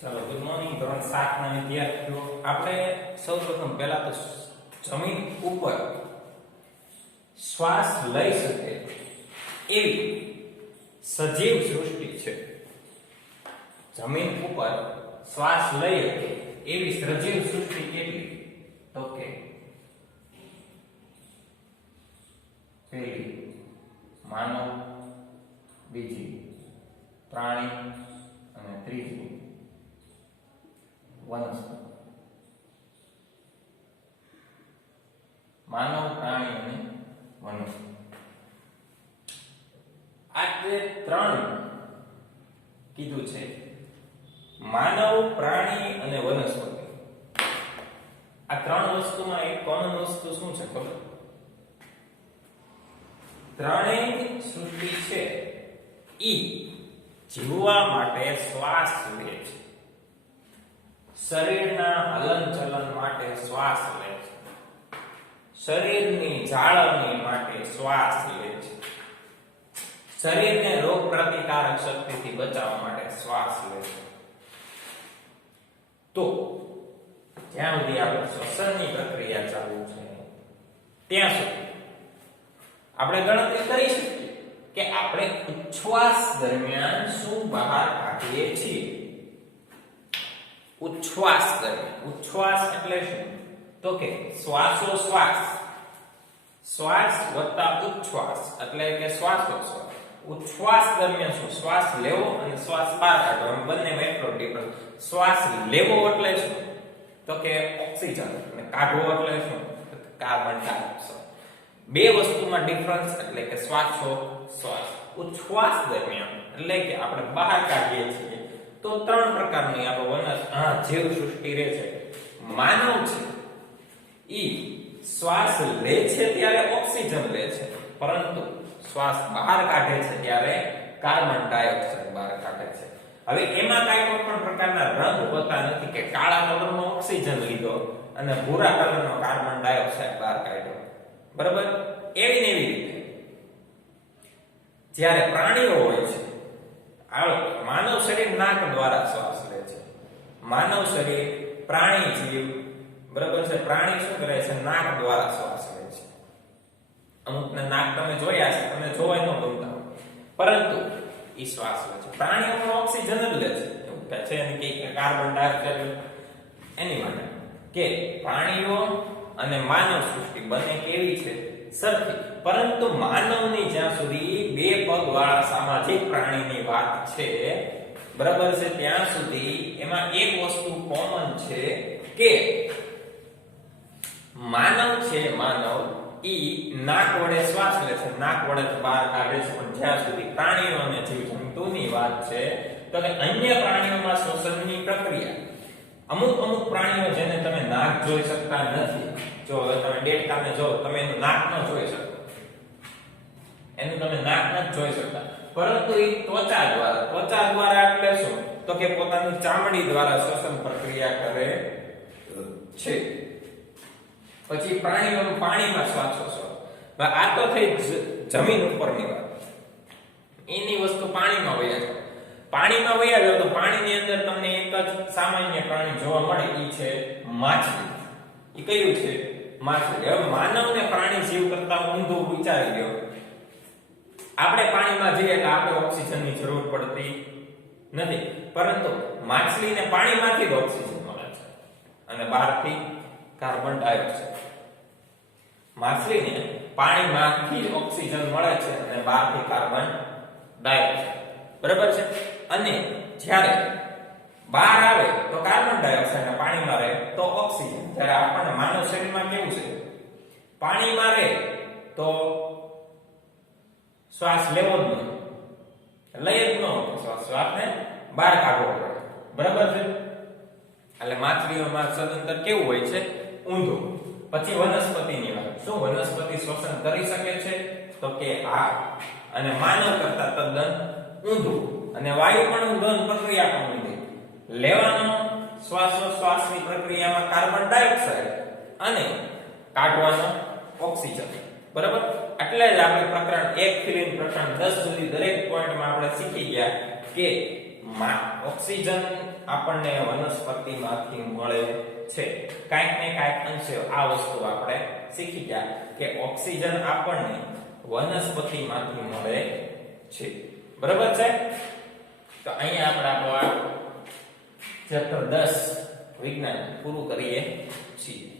ચલો good morning ધોરણ 7 ના વિદ્યાર્થીઓ આપણે સૌપ્રથમ પહેલા તો જમીન ઉપર શ્વાસ લઈ શકે એવી સજીવ સૃષ્ટિ છે જમીન ઉપર શ્વાસ લઈ શકે એવી સજીવ સૃષ્ટિ કેટલી તો કે પહેલી માનવ બીજી પ્રાણી અને ત્રીજી વનસ્પતિ માનવ પ્રાણી અને વનસ્પતિ આ જે ત્રણ કીધું છે માનવ પ્રાણી અને વનસ્પતિ આ ત્રણ વસ્તુમાં એક કોમન વસ્તુ શું છે ખબર ત્રણેય સૃષ્ટિ છે ઈ જીવવા માટે શ્વાસ લે છે શરીરના હલનચલન માટે શ્વાસ લે છે શરીરની જાળવણી માટે શ્વાસ લે છે શરીરને રોગ પ્રતિકારક શક્તિથી બચાવવા માટે શ્વાસ લે છે તો જ્યાં સુધી આપણે શ્વસનની પ્રક્રિયા ચાલુ છે ત્યાં સુધી આપણે ગણતરી કરી શકીએ કે આપણે ઉચ્છ્વાસ દરમિયાન શું બહાર કાઢીએ છીએ ઉચ્છ્વાસ દરમિયાન ઉચ્છ્વાસ એટલે શું તો કે શ્વાસોશ્વાસ શ્વાસ વત્તા ઉચ્છ્વાસ એટલે કે શ્વાસોશ્વાસ ઉચ્છ્વાસ દરમિયાન શું શ્વાસ લેવો અને શ્વાસ બહાર કાઢવો એમ બંનેમાં એટલો ડિફરન્સ શ્વાસ લેવો એટલે શું તો કે ઓક્સિજન અને કાઢવો એટલે શું કાર્બન ડાયોક્સાઇડ બે વસ્તુમાં ડિફરન્સ એટલે કે શ્વાસોશ્વાસ ઉચ્છ્વાસ દરમિયાન એટલે કે આપણે બહાર કાઢીએ છીએ તો ત્રણ પ્રકારની જીવ સૃષ્ટિ રહે છે માનવ છે ઈ શ્વાસ લે છે ત્યારે ઓક્સિજન લે છે પરંતુ શ્વાસ બહાર કાઢે છે ત્યારે કાર્બન ડાયોક્સાઇડ બહાર કાઢે છે હવે એમાં કાંઈ પણ પ્રકારના રંગ હોતા નથી કે કાળા કલરનો ઓક્સિજન લીધો અને ભૂરા કલરનો કાર્બન ડાયોક્સાઇડ બહાર કાઢ્યો બરાબર એવી ને એવી રીતે જ્યારે પ્રાણીઓ હોય છે માનવ શરીર નાક દ્વારા શ્વાસ લે છે માનવ શરીર પ્રાણી જીવ બરાબર છે પ્રાણી શું કરે છે નાક દ્વારા શ્વાસ લે છે અમુકને નાક તમે જોયા છે તમે જોવાય ન ગમતા પરંતુ એ શ્વાસ લે છે પ્રાણીઓ પણ ઓક્સિજન જ લે છે એવું કહે છે અને કે કાર્બન ડાયોક્સાઇડ એની માટે કે પ્રાણીઓ અને માનવ સૃષ્ટિ બંને કેવી છે સરખી પરંતુ માનવની જ્યાં સુધી બે પગ વાળા સામાજિક પ્રાણીની વાત છે બરાબર છે ત્યાં સુધી એમાં એક વસ્તુ કોમન છે કે માનવ છે માનવ ઈ નાક વડે શ્વાસ લે છે નાક વડે બહાર કાઢે છે પણ જ્યાં સુધી પ્રાણીઓ અને જીવજંતુની વાત છે તો કે અન્ય પ્રાણીઓમાં શ્વસનની પ્રક્રિયા અમુક પ્રાણીઓ જેને તમે નાક જોઈ શકતા નથી જો હવે તમે ડેટાને જો તમે એનું નાક ન જોઈ શકો એનું તમે નાક ન જોઈ શકતા પરંતુ એ ત્વચા દ્વારા એટલે શું તો કે પોતાની ચામડી દ્વારા શ્વસન પ્રક્રિયા કરે છે પછી પ્રાણીઓનું પાણીમાં શ્વાસોશ્વાસ આ તો થઈ જમીન ઉપરની વાત એની વસ્તુ પાણીમાં વયા જાય પાણીમાં વયા જાય તો પાણીની અંદર તમને એક જ સામાન્ય પ્રાણી જોવા મળે એ છે માછલી એ કયું છે માછલી હવે માનવને પ્રાણી જીવ કરતા ઊંધું વિચારી લ્યો આપણે પાણીમાં જઈએ એટલે આપણે ઓક્સિજનની જરૂર પડતી નથી પરંતુ માછલીને પાણીમાંથી જ ઓક્સિજન મળે છે અને બહારથી કાર્બન ડાયોક્સાઇડ માછલીને પાણીમાંથી જ ઓક્સિજન મળે છે અને બહારથી કાર્બન ડાયોક્સાઇડ બરાબર છે અને જ્યારે બહાર આવે તો કાર્બન ડાયોક્સાઇડ પાણીમાં રહે તો ઓક્સિજન જ્યારે આપણને માનવ શરીરમાં કેવું છે પાણીમાં રહે તો શ્વાસ લેવો જ નહીં લઈ જ ન શ્વાસને બહાર કાઢવો પડે બરાબર છે એટલે માછલીઓમાં સદંતર કેવું હોય છે ઊંધું પછી વનસ્પતિની વાત શું વનસ્પતિ શ્વસન કરી શકે છે તો કે હા અને માનવ કરતા તદ્દન ઊંધું અને વાયુ પણ ઊંધું પ્રક્રિયા પણ ઊંધી લેવાનો શ્વાસોશ્વાસની પ્રક્રિયામાં કાર્બન ડાયોક્સાઇડ અને કાઢવાનો ઓક્સિજન બરાબર એટલે જ આપણે પ્રકરણ 1 થી લઈને પ્રકરણ 10 સુધી દરેક પોઈન્ટમાં આપણે શીખી ગયા કે ઓક્સિજન આપણને વનસ્પતિમાંથી મળે છે. કાંઈક ને કાંઈક અંશે આ વસ્તુ આપણે શીખી ગયા કે ઓક્સિજન આપણને વનસ્પતિમાંથી મળે છે. બરાબર છે? તો અહીંયા આપણે આપણો ચેપ્ટર 10 વિજ્ઞાન પૂરું કરીએ છીએ.